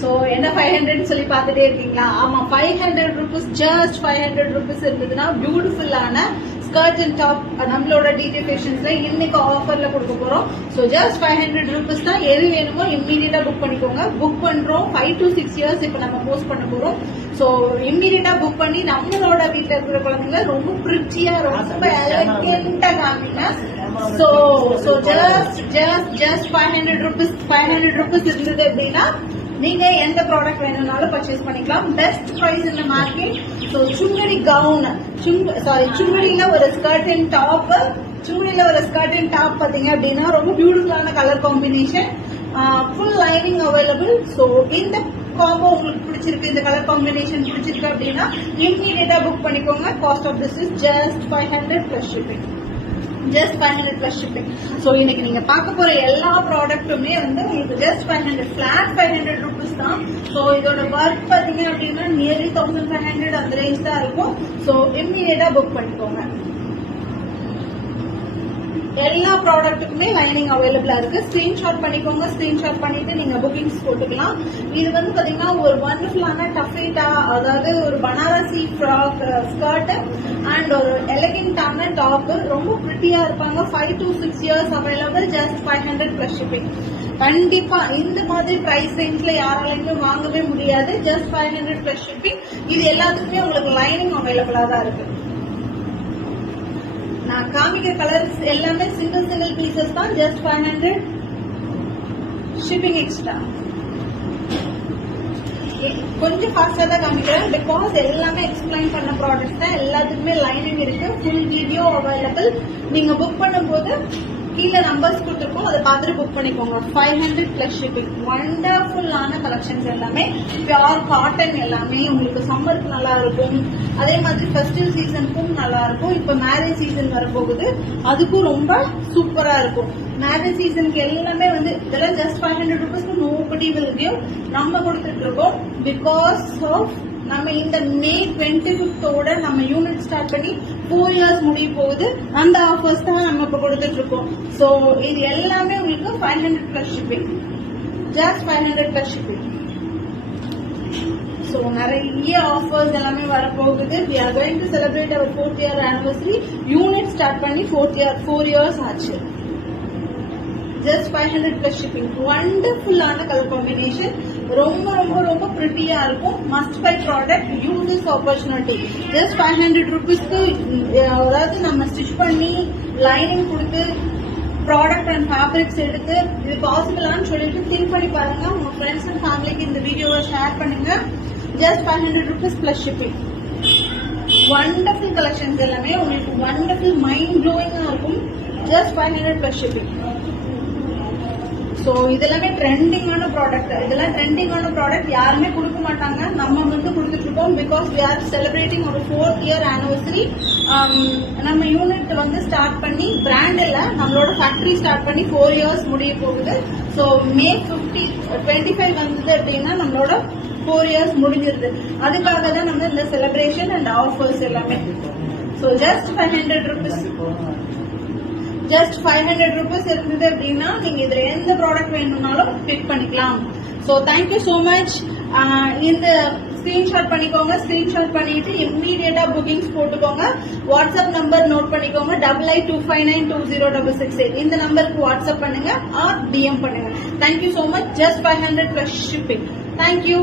So என்ன 500 சொல்லி பார்த்துட்டே இருக்கீங்களா? ஆமா, 500 rupees, just 500 rupees இருந்ததுன்னா பியூட்டிஃபுல்லான ஸ்கர்ட் அண்ட் டாப் நம்மளோட டிடி ஃபேஷன்ஸ்ல இன்னைக்கு ஆஃபர்ல கொடுக்க போறோம். சோ ஜஸ்ட் 500 rupees தான். எது வேணுமோ இம்மீடியட்டா புக் பண்ணிக்கோங்க. புக் பண்றோம் 5 to 6 years இப்ப நம்ம போஸ்ட் பண்ண போறோம். சோ இம்மீடியட்டா புக் பண்ணி நம்மளோட வீட்டுல இருக்கிற குழந்தைங்க ரொம்ப பிரிட்டியா ரொம்ப எலகென்ட்டா காமிங்க. So just 500 rupees இருந்தது அப்படின்னா நீங்க எந்த ப்ராடக்ட் வேணும்னாலும் பர்ச்சேஸ் பண்ணிக்கலாம். பெஸ்ட் பிரைஸ் இந்த மார்க்கெட். ஸோ சுங்கடி கவுன், சுங்கடியில ஒரு ஸ்கர்ட் அண்ட் டாப், பாத்தீங்க அப்படின்னா ரொம்ப பியூட்டிஃபுல்லான colour combination, full lining available. So இந்த காம்போ உங்களுக்கு பிடிச்சிருக்கு, இந்த கலர் காம்பினேஷன் பிடிச்சிருக்கு அப்படின்னா இம்மீடியட்டா புக் பண்ணிக்கோங்க. Cost of this is just 500 plus shipping. just 500 plus shipping. So இன்னைக்கு நீங்க பார்க்க போற எல்லா ப்ராடக்ட்டுமே வந்து உங்களுக்கு just 500 flat 500 rupees தான். So இதோட ஒர்க் பாத்தீங்க அப்படின்னா நியர்லி 1500 அந்த ரேஞ்ச் தான் இருக்கும். So இம்மீடியட்டா புக் பண்ணிக்கோங்க. எல்லா ப்ராடக்ட்டுக்குமே லைனிங் அவைலபிளா இருக்கு. ஸ்கிரீன்ஷாட் பண்ணிக்கோங்க. ஸ்கிரீன்ஷாட் பண்ணிட்டு நீங்க புக்கிங்ஸ் போட்டுக்கலாம். இது வந்து பாத்தீங்கன்னா ஒரு வண்டர்ஃபுல்லான டஃபேட்டா, அதாவது ஒரு பனாரசி ஃப்ராக் ஸ்கர்ட் அண்ட் ஒரு எலகென்ட்டான டாப், ரொம்ப பிரிட்டியா இருப்பாங்க. 5 to 6 years available. Just 500 plus shipping. கண்டிப்பா இந்த மாதிரி பிரைஸ் ரேஞ்ச்ல யாராலையுமே வாங்கவே முடியாது. Just 500 plus shipping. இது எல்லாத்துக்குமே உங்களுக்கு லைனிங் அவைலபிளா தான் இருக்கு. நான் காமிக்கிற கலர்ஸ் எல்லாமே சிங்கிள் பீசஸ் தான். Just 500 shipping extra. கொஞ்சம் ஃபாஸ்டா தான் காமிக்கிறேன் பிகாஸ் எல்லாமே எக்ஸ்பிளைன் பண்ண ப்ராடக்ட்ஸ் தான். எல்லாத்துக்குமே லைனிங் இருக்கு. Full video available. நீங்க புக் பண்ணும்போது கீழே நம்பர்ஸ் கொடுத்துருக்கோம், அதை பார்த்துட்டு புக் பண்ணிக்கோங்க. 500 plus shipping. வண்டர்ஃபுல்லான கலெக்ஷன்ஸ் எல்லாமே பியூர் காட்டன், எல்லாமே உங்களுக்கு சம்மருக்கு நல்லா இருக்கும். அதே மாதிரி ஃபெஸ்டிவ் சீசனுக்கும் நல்லா இருக்கும். இப்ப மேரேஜ் சீசன் வரப்போகுது, அதுக்கும் ரொம்ப சூப்பரா இருக்கும். மேரேஜ் சீசனுக்கு எல்லாமே வந்து இதெல்லாம் just 500 rupees nobody will give. நம்ம கொடுத்துட்டு இருக்கோம் பிகாஸ் ஆஃப் நம்ம இந்த மே 25th நம்ம யூனிட் ஸ்டார்ட் பண்ணி 4 years முடிய போகுது. அந்த ஆஃபர்ஸ் தான் நம்ம இப்ப கொடுத்துட்டு இருக்கோம். சோ இது எல்லாமே உங்களுக்கு 500 plus shipping. Just 500 plus shipping. So நிறைய ஆஃபர்ஸ் எல்லாமே வரப்போகுது. we are going to celebrate our 4th year anniversary. Unit start பண்ணி 4 years ஆச்சு. just 500 plus shipping. வண்டர்ஃபுல்லான கலர் காம்பினேஷன், ரொம்ப ரொம்ப ரொம்ப பிரிட்டியா இருக்கும். Must buy product. Use this opportunity. Just 500 rupeesக்கு அதாவது நம்ம ஸ்டிச் பண்ணி லைனிங் கொடுத்து ப்ராடக்ட் அண்ட் ஃபேப்ரிக்ஸ் எடுத்து இது பாசிபிளான்னு சொல்லிட்டு திங்க் பண்ணி பாருங்க. உங்க ஃப்ரெண்ட்ஸ் அண்ட் ஃபேமிலிக்கு இந்த வீடியோவை ஷேர் பண்ணுங்க. Just 500 rupees plus shipping. Wonderful collections எல்லாமே உங்களுக்கு வண்டர்ஃபுல் மைண்ட் ப்ளோயிங்கா இருக்கும். Just 500 plus shipping. சோ இதெல்லாமே ட்ரெண்டிங்கான ப்ராடக்ட். இதெல்லாம் ட்ரெண்டிங்கான ப்ராடக்ட் யாருமே கொடுக்க மாட்டாங்க. நம்ம வந்து கொடுத்துட்டு இருக்கோம் பிகாஸ் we are celebrating ஒரு 4th year anniversary. நம்ம யூனிட் வந்து ஸ்டார்ட் பண்ணி பிராண்ட் இல்ல, நம்மளோட ஃபேக்டரி ஸ்டார்ட் பண்ணி 4 years முடிய போகுது. சோ மே 25 வந்தது அப்படின்னா நம்மளோட 4 years முடிஞ்சிருது. அதுக்காக தான் நம்ம இந்த செலிப்ரேஷன் அண்ட் ஆஃபர்ஸ் எல்லாமே. So just 500 rupees. Just 500 rupees இருந்தது அப்படின்னா நீங்க இதுல எந்த ப்ராடக்ட் வேணும்னாலும் பிக் பண்ணிக்கலாம். So thank you so much. இந்த ஸ்கிரீன்ஷாட் பண்ணிக்கோங்க. ஸ்கிரீன்ஷாட் பண்ணிட்டு இம்மீடியட்டா புக்கிங்ஸ் போட்டுக்கோங்க. வாட்ஸ்அப் நம்பர் நோட் பண்ணிக்கோங்க. 8825920668. இந்த நம்பருக்கு வாட்ஸ்அப் பண்ணுங்க ஆர் டிஎம் பண்ணுங்க. Thank you so much. Just 500 plus shipping. Thank you.